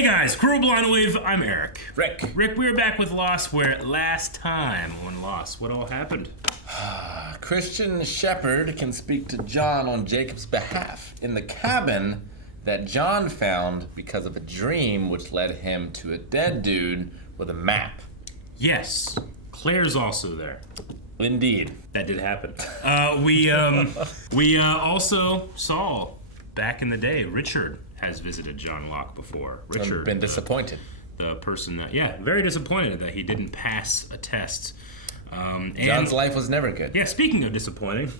Hey guys, Cruel Blind Wave, I'm Eric. Rick, we're back with Lost, where last time on Lost, what all happened? Christian Shepherd can speak to John on Jacob's behalf in the cabin that John found because of a dream which led him to a dead dude with a map. Yes, Claire's also there. Indeed. That did happen. We also saw, back in the day, Richard has visited John Locke before. Richard. Been disappointed. The person that, very disappointed that he didn't pass a test. John's life was never good. Yeah, speaking of disappointing,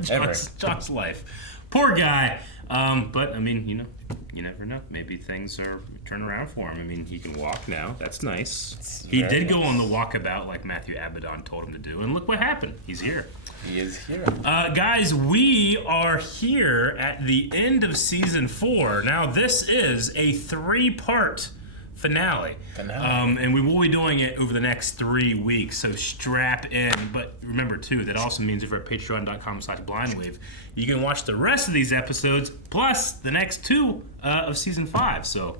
John's life. Poor guy. But, I mean, you never know. Maybe things are turning around for him. I mean, he can walk now. That's nice. He did go on the walkabout like Matthew Abaddon told him to do. And look what happened. He's here. He is here. Guys, we are here at the end of Season 4. Now, this is a 3-part finale. And we will be doing it over the next 3 weeks, so strap in. But remember, too, that also means if you're at patreon.com/blindwave, you can watch the rest of these episodes, plus the next 2 of Season 5. So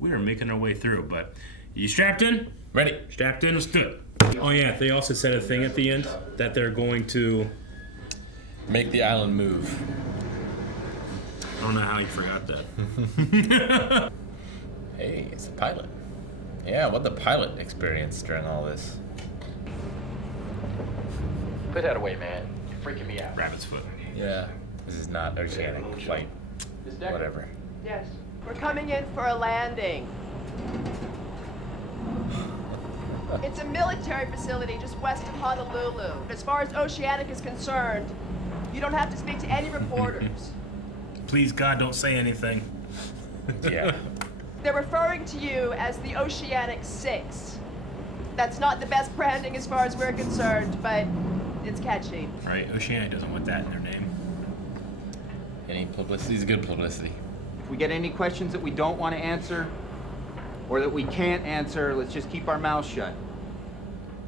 we are making our way through. But you strapped in? Ready. Strapped in? Let's do it. Oh, yeah, they also said a thing at the end that they're going to make the island move. I don't know how you forgot that. Hey, it's a pilot. Yeah, what the pilot experienced during all this? Put that away, man. You're freaking me out. Rabbit's foot. Yeah, this is not oceanic flight. Whatever. Yes, we're coming in for a landing. It's a military facility just west of Honolulu. As far as Oceanic is concerned, you don't have to speak to any reporters. Please, God, don't say anything. Yeah. They're referring to you as the Oceanic 6. That's not the best branding as far as we're concerned, but it's catchy. Right, Oceanic doesn't want that in their name. Any publicity is good publicity. If we get any questions that we don't want to answer, or that we can't answer, let's just keep our mouths shut.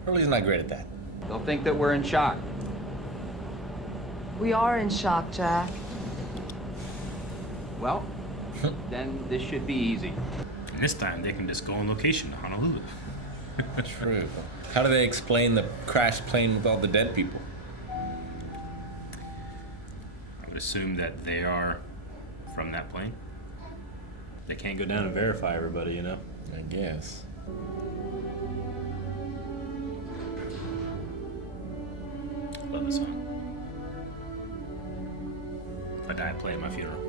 Hurley's not great at that. They'll think that we're in shock. We are in shock, Jack. Well, then this should be easy. And this time they can just go on location to Honolulu. True. How do they explain the crashed plane with all the dead people? I would assume that they are from that plane. They can't go down and verify everybody, you know? I guess. Love this song. If I die, play at my funeral.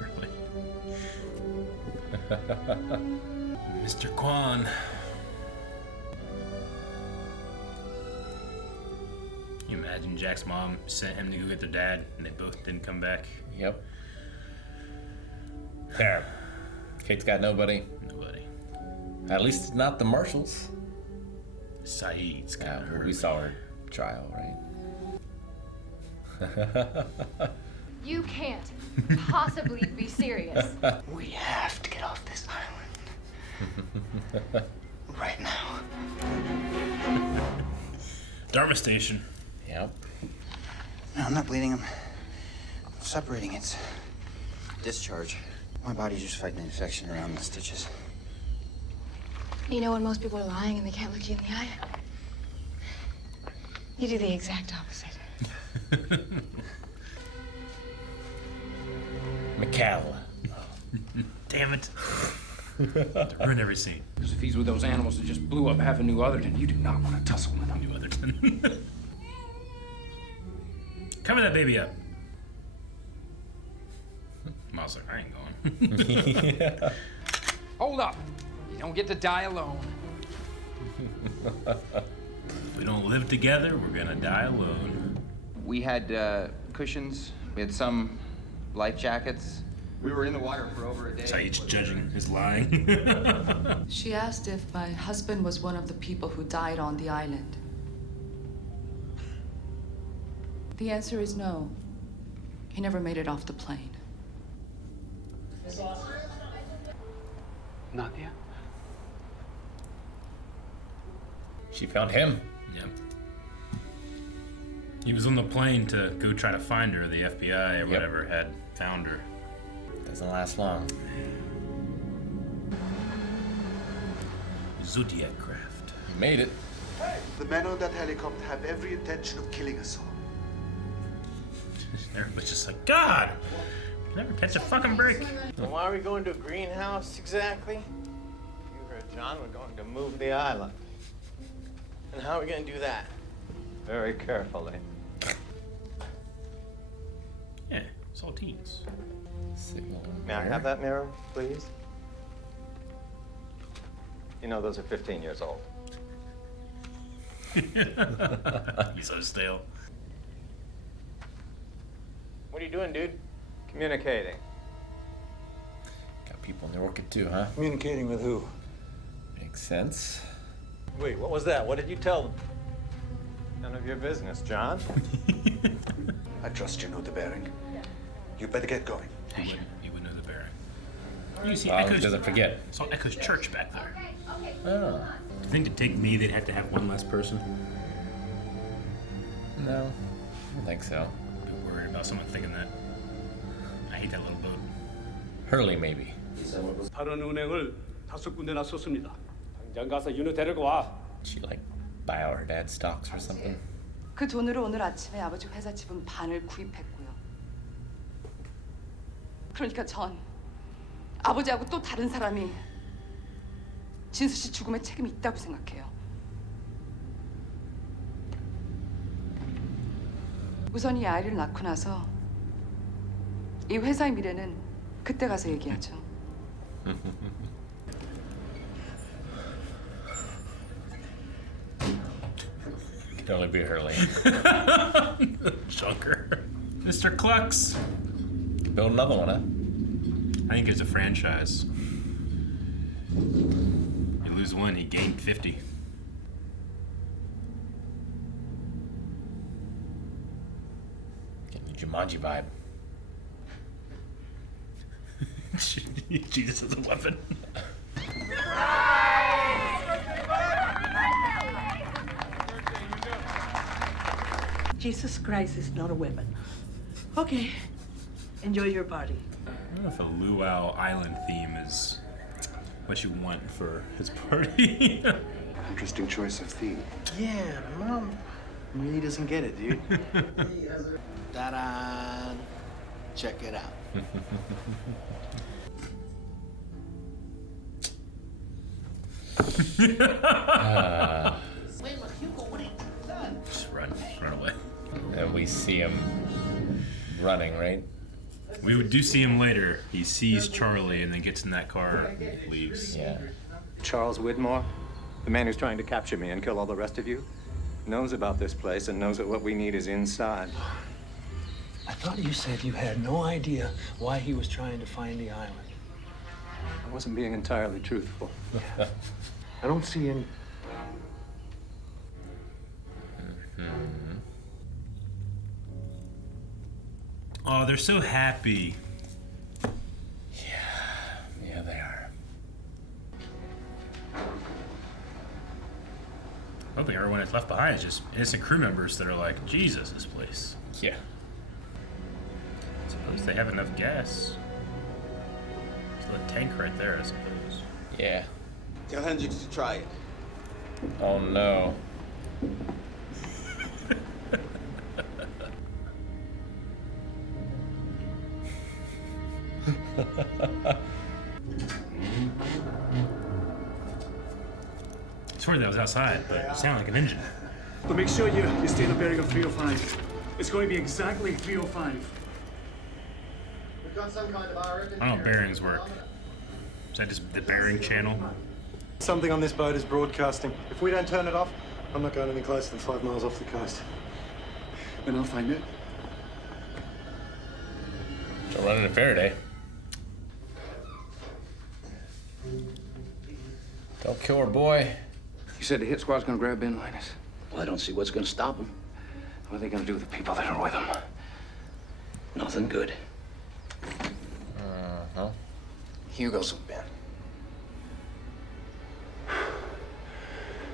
Really? Mr. Kwan. Can you imagine Jack's mom sent him to go get their dad and they both didn't come back? Yep. Terrible. Kate's got nobody. Nobody. At least not the marshals. Saeed's got her. We saw her trial, right? You can't possibly be serious. We have to get off this island. Right now. Dharma Station. Yep. No, I'm not bleeding. I'm separating. It's discharge. My body's just fighting the infection around the stitches. You know when most people are lying and they can't look you in the eye? You do the exact opposite. McCall. Damn it. Ruin every scene. Because if he's with those animals that just blew up half of New Otherton, you do not want to tussle with him. New Otherton. Cover that baby up. Mom's like, I ain't going. Yeah. Hold up. You don't get to die alone. If we don't live together, we're gonna die alone. We had cushions. We had some life jackets. We were in the water for over a day. Saeed's judging his lying. She asked if my husband was one of the people who died on the island. The answer is no. He never made it off the plane. Nadia? She found him. Yep. He was on the plane to go try to find her. The FBI or whatever had found her. Doesn't last long. Zodiac craft. You made it. The men on that helicopter have every intention of killing us all. Everybody's just like, God! Never catch a fucking break. Well, why are we going to a greenhouse exactly? You heard John, we're going to move the island. And how are we going to do that? Very carefully. Yeah, it's all teens. Signal. May I have that mirror, please? You know, those are 15 years old. He's so stale. What are you doing, dude? Communicating. Got people in the orchid too, huh? Communicating with who? Makes sense. Wait, what was that? What did you tell them? None of your business, John. I trust you know the bearing. You better get going. You would know the bearing. You see, Well, he Echo's, doesn't forget. saw Echo's church back there. Oh. Do you think to take me, they'd have to have one less person? No, I don't think so. Be worried about someone thinking that. I hate that little boat. Hurley, maybe. 다른 은행을 5군데나 썼습니다. 당장 가서 윤우 데리고 와. She like buy out her dad's stocks or something. 그 돈으로 오늘 아침에 아버지 회사 지분 반을 구입했고요. 그러니까 전 아버지하고 또 다른 사람이 진수 씨 죽음에 책임이 있다고 생각해요. 우선 이 아이를 낳고 나서 이 회사의 미래는 그때 가서 얘기하죠. Can only be Hurley. Shocker. Mr. Clucks. Build another one, huh? I think it's a franchise. You lose one, he gained 50. Getting the Jumanji vibe. Jesus is a weapon. Jesus Christ is not a weapon. Okay, enjoy your party. I don't know if a Luau Island theme is what you want for his party. Interesting choice of theme. Yeah, Mom really doesn't get it, dude. Ta-da! Check it out. Just run away. And we see him running, right? We do see him later. He sees Charlie and then gets in that car and leaves. Yeah. Charles Widmore, the man who's trying to capture me and kill all the rest of you, knows about this place and knows that what we need is inside. I thought you said you had no idea why he was trying to find the island. I wasn't being entirely truthful. I don't see any. Oh, they're so happy. Yeah, they are. I don't think everyone that's left behind is just innocent crew members that are like, Jesus, this place. Yeah. Suppose they have enough gas. There's a tank right there, I suppose. Yeah. Tell Hendricks to try it. Oh no. I swear that was outside, but it sounded like an engine. But make sure you stay in a bearing of 305. It's going to be exactly 305. We've got some kind of I don't know how bearings work. Is that just the bearing channel? Something on this boat is broadcasting. If we don't turn it off, I'm not going any closer than 5 miles off the coast. Then I'll find it. Don't run into Faraday. Don't kill her, boy. You said the hit squad's gonna grab Ben Linus. Well, I don't see what's gonna stop them. What are they gonna do with the people that are with them? Nothing good. Uh-huh. Hugo's with Ben.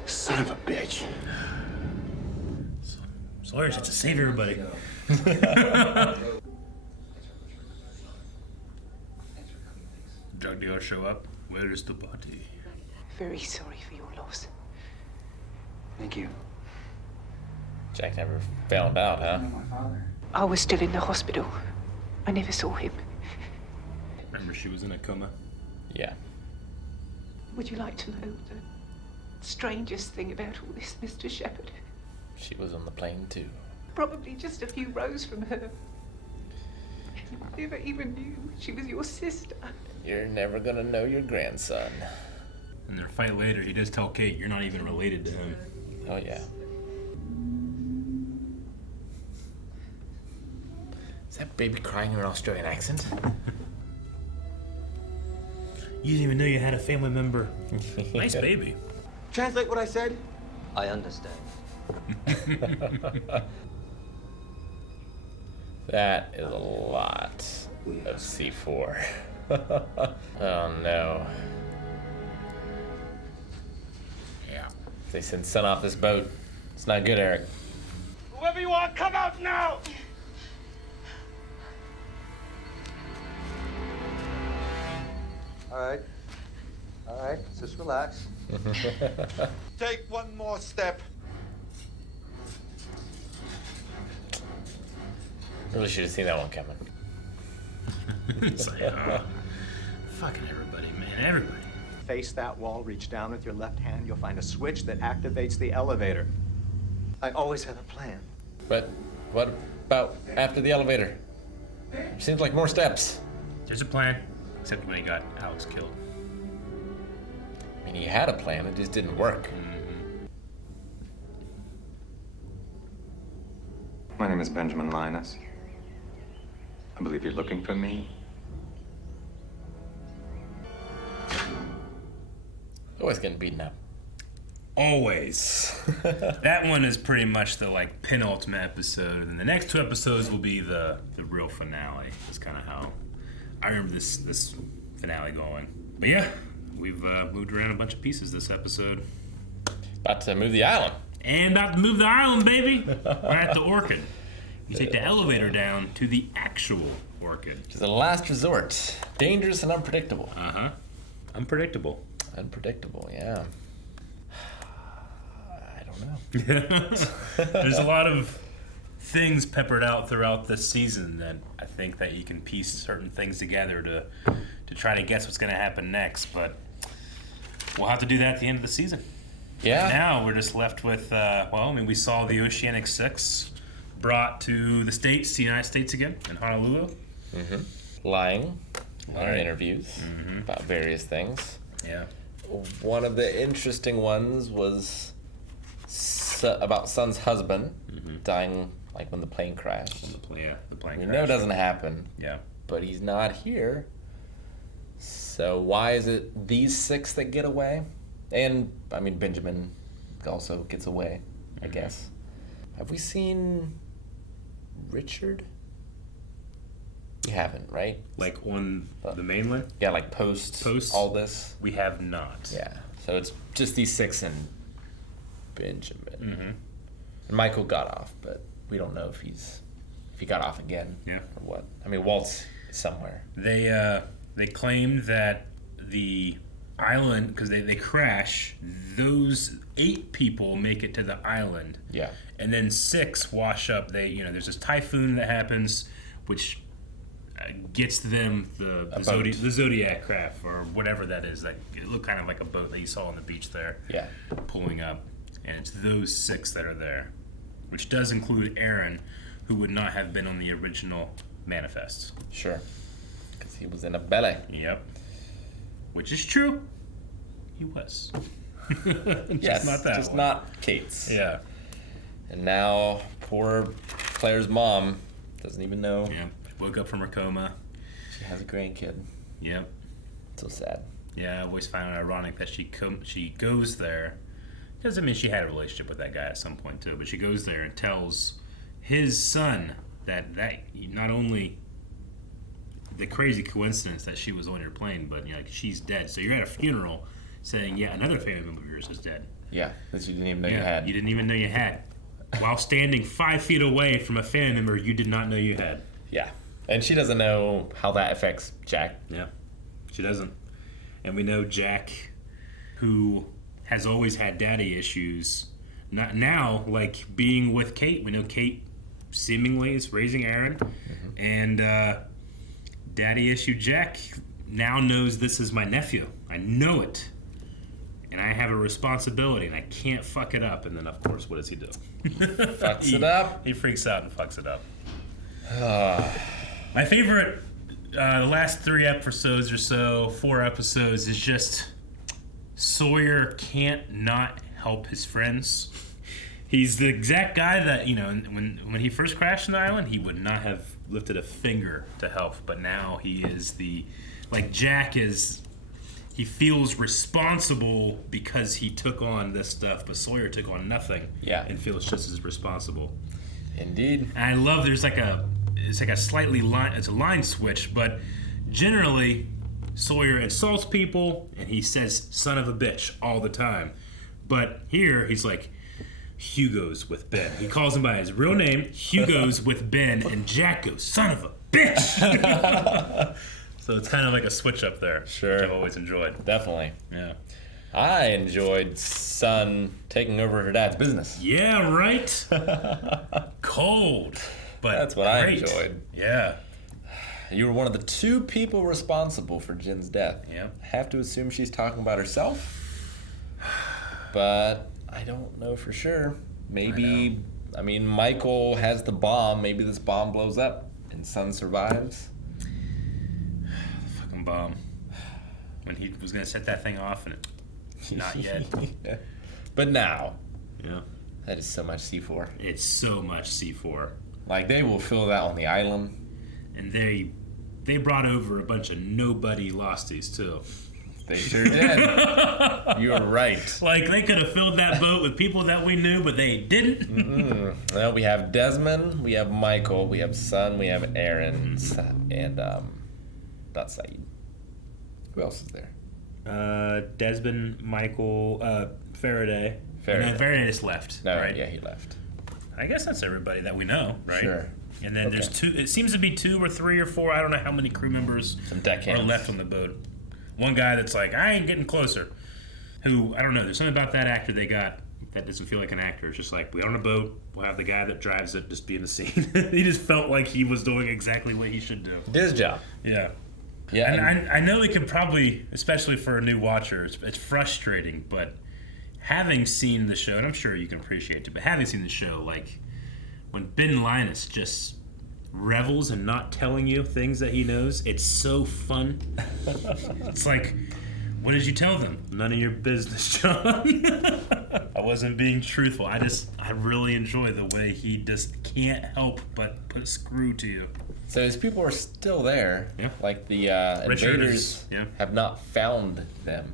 Son of a bitch. Sawyer's had to save everybody. Drug dealers show up. Where is the body? very sorry for your loss. Thank you. Jack never found out, huh? I was still in the hospital. I never saw him. Remember, she was in a coma? Yeah. Would you like to know the strangest thing about all this, Mr. Shepherd? She was on the plane, too. Probably just a few rows from her. You never even knew she was your sister. You're never gonna know your grandson. In their fight later, he does tell Kate, you're not even related to him. Oh, yeah. Is that baby crying in an Australian accent? You didn't even know you had a family member. Nice baby. Translate what I said. I understand. That is a lot of C4. Oh no. Yeah. They send Son off this boat. It's not good, Eric. Whoever you are, come out now! All right, just relax. Take one more step. Really should have seen that one coming. It's like, fucking everybody, man, everybody. Face that wall, reach down with your left hand, you'll find a switch that activates the elevator. I always have a plan. But what about after the elevator? Seems like more steps. There's a plan, except when he got Alex killed. I mean, he had a plan, it just didn't work. My name is Benjamin Linus. I believe you're looking for me. Always getting beaten up. Always. That one is pretty much the like penultimate episode, and the next two episodes will be the real finale. Is kind of how I remember this finale going. But yeah, we've moved around a bunch of pieces this episode. About to move the island. And about to move the island, baby. We're at the Orchid. You take the elevator down to the actual Orchid. Which is the last resort. Dangerous and unpredictable. Uh-huh. Unpredictable. Unpredictable, yeah. I don't know. There's a lot of things peppered out throughout this season that I think that you can piece certain things together to try to guess what's going to happen next. But we'll have to do that at the end of the season. Yeah. Now we're just left with, we saw the Oceanic 6 brought to the United States again, in Honolulu. Mm-hmm. Lying in interviews about various things. Yeah. One of the interesting ones was about Son's husband dying, like when the plane crashed. The plane crashed. We know it doesn't happen. Yeah. But he's not here. So why is it these 6 that get away? And, I mean, Benjamin also gets away, I guess. Have we seen Richard? We haven't, right? Like on the mainland? Yeah, like post all this? We have not. Yeah. So it's just these 6 and Benjamin. And Michael got off, but we don't know if he got off again. Yeah. Or what. I mean, Walt's somewhere. They claimed that the island, because they crash, those 8 people make it to the island. Yeah. And then 6 wash up. There's this typhoon that happens, which gets them the Zodiac craft or whatever that is. Like, it looked kind of like a boat that you saw on the beach there. Yeah. Pulling up. And it's those 6 that are there, which does include Aaron, who would not have been on the original manifest. Sure. Because he was in a belly. Yep. Which is true. He was. Yes, not that just one. not Kate's. Yeah. And now poor Claire's mom doesn't even know. Yeah. She woke up from her coma. She has a grandkid. Yep. So sad. Yeah, I always find it ironic that she goes there. Doesn't mean she had a relationship with that guy at some point too, but she goes there and tells his son that not only the crazy coincidence that she was on your plane, but she's dead. So you're at a funeral saying, yeah, another family member of yours is dead. Yeah, that you didn't even know you had. You didn't even know you had. While standing 5 feet away from a family member you did not know you had. Yeah. And she doesn't know how that affects Jack. Yeah, she doesn't. And we know Jack, who has always had daddy issues. Not now, like being with Kate. We know Kate seemingly is raising Aaron, and daddy issue Jack now knows this is my nephew. I know it, and I have a responsibility, and I can't fuck it up. And then, of course, what does he do? Fucks it up. He freaks out and fucks it up. My favorite, the last 3 episodes or so, 4 episodes, is just Sawyer can't not help his friends. He's the exact guy that, you know, when he first crashed on the island, he would not have lifted a finger to help. But now he is Jack is, he feels responsible because he took on this stuff, but Sawyer took on nothing. Yeah. And feels just as responsible. Indeed. And I love it's like a line switch, but generally Sawyer insults people and he says son of a bitch all the time. But here he's like, Hugo's with Ben. He calls him by his real name, Hugo's with Ben, and Jack goes, son of a bitch! So it's kind of like a switch up there, sure. Which I've always enjoyed. Definitely. Yeah. I enjoyed Son taking over her dad's business. Yeah, right? Cold, but that's what great. I enjoyed. Yeah. You were one of the 2 people responsible for Jin's death. Yeah. I have to assume she's talking about herself, but I don't know for sure. Maybe, I mean, Michael has the bomb. Maybe this bomb blows up and Son survives. The fucking bomb. When he was going to set that thing off and not yet. Yeah. But now. Yeah. That is so much C4. It's so much C4. Like, they will fill that on the island. And they brought over a bunch of nobody losties, too. They sure did. You're right. Like, they could have filled that boat with people that we knew, but they didn't. Well, we have Desmond, we have Michael, we have Son, we have Aaron, and that's Saeed. Who else is there? Desmond, Michael, Faraday. No, Faraday just left. No, right? Yeah, he left. I guess that's everybody that we know, right? Sure. And then there's 2. It seems to be 2 or 3 or 4. I don't know how many crew members are left on the boat. One guy that's like, I ain't getting closer. Who, I don't know, there's something about that actor they got that doesn't feel like an actor. It's just like, we're on a boat, we'll have the guy that drives it just be in the scene. He just felt like he was doing exactly what he should do. Did his job. Yeah. Yeah. And I know we could probably, especially for a new watcher, it's frustrating, but having seen the show, and I'm sure you can appreciate it, but having seen the show, like, when Ben Linus just revels in not telling you things that he knows, it's so fun. It's like, what did you tell them? None of your business, John. I wasn't being truthful. I really enjoy the way he just can't help but put a screw to you. So his people are still there. Yeah. Like the invaders have not found them,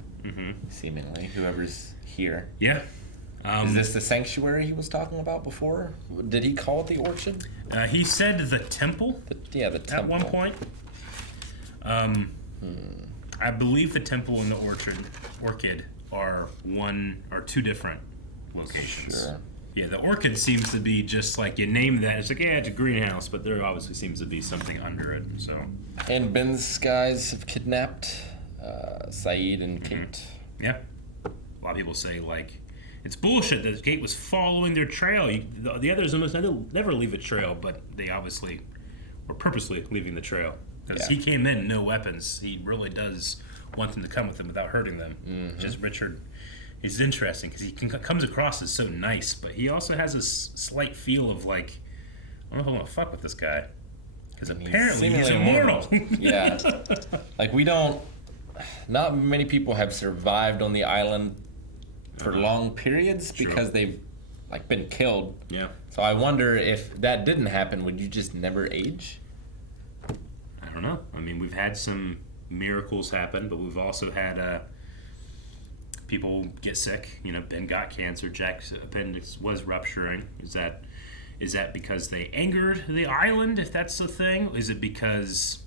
seemingly, whoever's here. Yeah. Is this the sanctuary he was talking about before? Did he call it the orchard? He said the temple. The temple. At one point. I believe the temple and the orchid are 1 or 2 different locations. Sure. Yeah, the orchid seems to be just like, you name that, it's like, yeah, it's a greenhouse, but there obviously seems to be something under it, so. And Ben's guys have kidnapped Saeed and Kate. Yeah. A lot of people say, like, it's bullshit that Kate was following their trail. The others almost never leave a trail, but they obviously were purposely leaving the trail. Because he came in no weapons. He really does want them to come with him without hurting them. Just Richard is interesting because he comes across as so nice, but he also has a slight feel of like, I don't know if I want to fuck with this guy. Because apparently he's immortal. Yeah. Like, not many people have survived on the island for long periods because they've like been killed. Yeah. So I wonder if that didn't happen, would you just never age? I don't know. I mean, we've had some miracles happen, but we've also had people get sick. You know, Ben got cancer. Jack's appendix was rupturing. Is that because they angered the island, if that's the thing? Is it because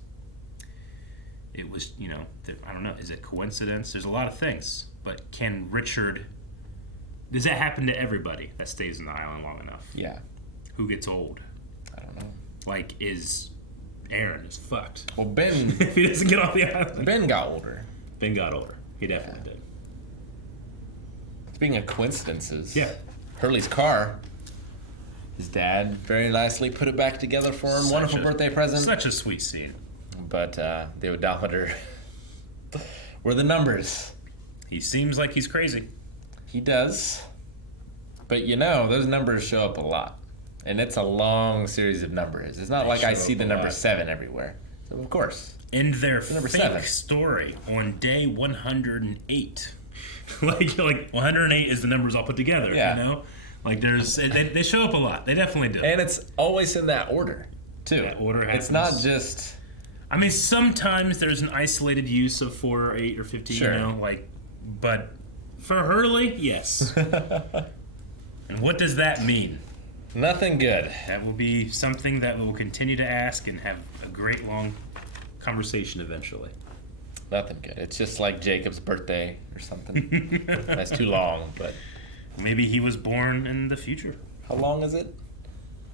it was, you know, I don't know. Is it coincidence? There's a lot of things. But can Richard... Does that happen to everybody that stays in the island long enough? Yeah. Who gets old? I don't know. Like, Aaron is fucked. Well, Ben... if he doesn't get off the island. Ben got older. Ben got older. He definitely did. Speaking of coincidences, Yeah. Hurley's car, his dad very nicely put it back together for him. Wonderful birthday present. Such a sweet scene. But the odometer were the numbers. He seems like he's crazy. He does. But you know, those numbers show up a lot. And it's a long series of numbers. It's not like I see the number 7 everywhere. So of course. In their number fake 7. story on day 108. like 108 is the numbers all put together, Yeah. you know? Like they show up a lot. They definitely do. And it's always in that order, too. That order happens. It's not just... I mean, sometimes there's an isolated use of 4 or 8 or 15, Sure. you know? But for Hurley, yes. And what does that mean? Nothing good. That will be something that we will continue to ask and have a great long conversation eventually. Nothing good. It's just like Jacob's birthday or something. That's too long, but... Maybe he was born in the future. How long is it?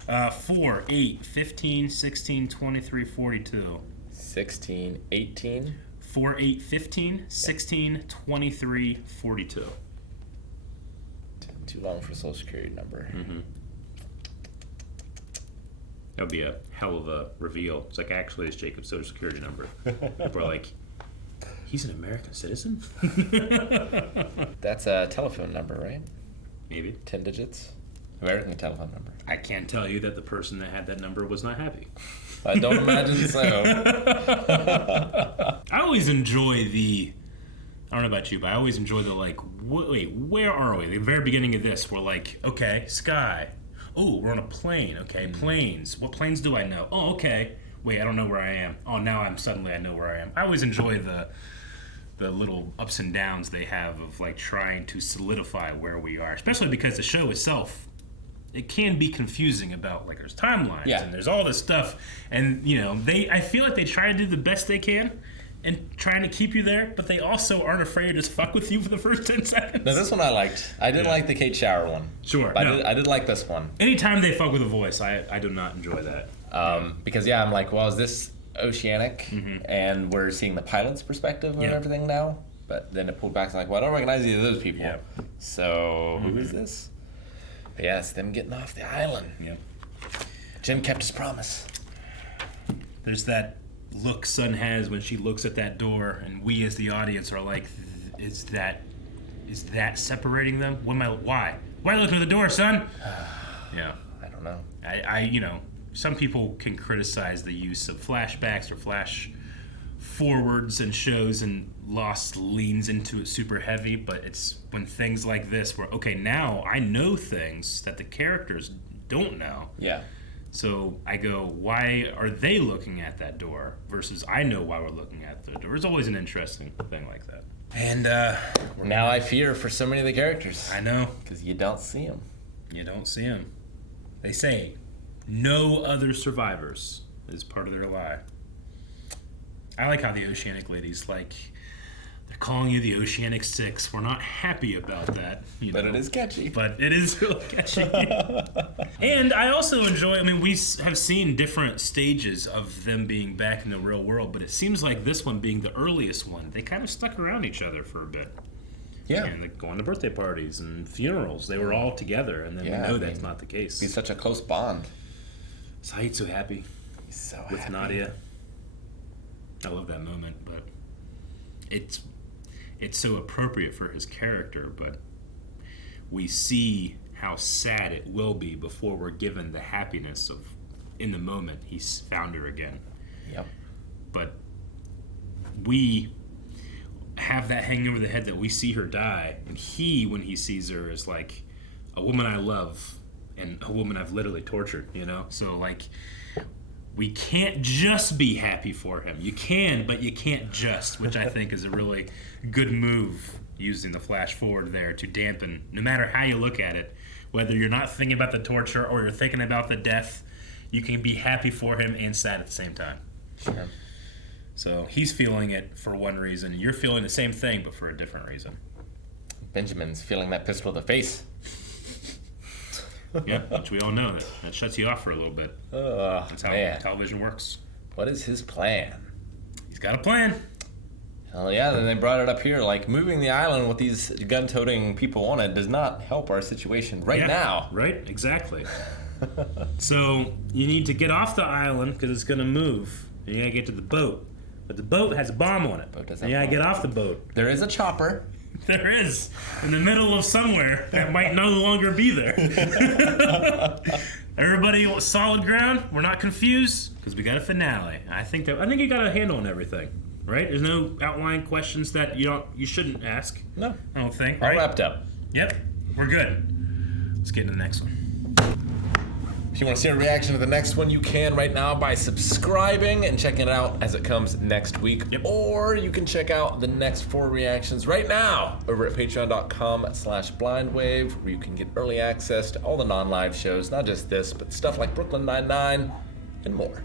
4, 8, 15, 16, 23, 42. 16, 18? 4, 8, 15, 16, 23, 42. Too long for a social security number. Mm-hmm. That would be a hell of a reveal. It's like, actually, it's Jacob's social security number. People are like, he's an American citizen? That's a telephone number, right? Maybe. 10 digits? American telephone number. I can't tell you that the person that had that number was not happy. I don't imagine so. I always enjoy I don't know about you, but I always enjoy the wait, where are we? The very beginning of this, we're like, okay, sky. Oh, we're on a plane. Okay, planes. What planes do I know? Oh, okay. Wait, I don't know where I am. Oh, now I know where I am. I always enjoy the little ups and downs they have of trying to solidify where we are, especially because the show itself, it can be confusing about there's timelines and there's all this stuff, and I feel like they try to do the best they can and trying to keep you there, but they also aren't afraid to just fuck with you for the first 10 seconds. No, this one I liked. I didn't like the Kate Shower one. Sure. But No. I did like this one. Anytime they fuck with a voice, I do not enjoy that. Because I'm like, well, is this Oceanic? Mm-hmm. And we're seeing the pilot's perspective of everything now. But then it pulled back and like, well, I don't recognize either of those people. Yep. So who is this? But yeah, it's them getting off the island. Yep. Jim kept his promise. There's that look Sun has when she looks at that door, and we as the audience are like, is that separating them? Why are you looking at the door, son? Yeah. I don't know. I some people can criticize the use of flashbacks or flash forwards in shows, and Lost leans into it super heavy, but it's when things like this where, okay, now I know things that the characters don't know. Yeah. So I go, why are they looking at that door versus I know why we're looking at the door? It's always an interesting thing like that. And now I fear for so many of the characters. I know. Because you don't see them. You don't see them. They say no other survivors is part of their lie. I like how the Oceanic ladies, they're calling you the Oceanic Six. We're not happy about that. But it is catchy. But it is real catchy. And I also enjoy, we have seen different stages of them being back in the real world, but it seems like this one being the earliest one, they kind of stuck around each other for a bit. Yeah. And going to birthday parties and funerals. They were all together, and then we know that's not the case. It's such a close bond. Saeed's so happy. He's so with happy. Nadia. I love that moment, but it's so appropriate for his character, but we see how sad it will be before we're given the happiness of, in the moment, he's found her again. Yep. But we have that hanging over the head that we see her die, and he, when he sees her, is like a woman I love and a woman I've literally tortured, So, we can't just be happy for him. You can, but you can't just, which I think is a really good move, using the flash forward there to dampen, no matter how you look at it, whether you're not thinking about the torture or you're thinking about the death, you can be happy for him and sad at the same time. Sure. So he's feeling it for one reason. You're feeling the same thing, but for a different reason. Benjamin's feeling that pistol to the face. Yeah, which we all know. That shuts you off for a little bit. That's how television works. What is his plan? He's got a plan. Oh yeah, then they brought it up here. Like, moving the island with these gun-toting people on it does not help our situation right now. Right, exactly. So you need to get off the island because it's going to move. And you got to get to the boat. But the boat has a bomb on it. And you got to get off the boat. There is a chopper. There is. In the middle of somewhere that might no longer be there. Everybody solid ground? We're not confused? Because we got a finale. I think you got a handle on everything. Right? There's no outlying questions that you shouldn't ask. No. I don't think. All Right? wrapped up. Yep. We're good. Let's get into the next one. If you want to see a reaction to the next one, you can right now by subscribing and checking it out as it comes next week. Yep. Or you can check out the next 4 reactions right now over at patreon.com/blindwave, where you can get early access to all the non-live shows, not just this, but stuff like Brooklyn Nine-Nine and more.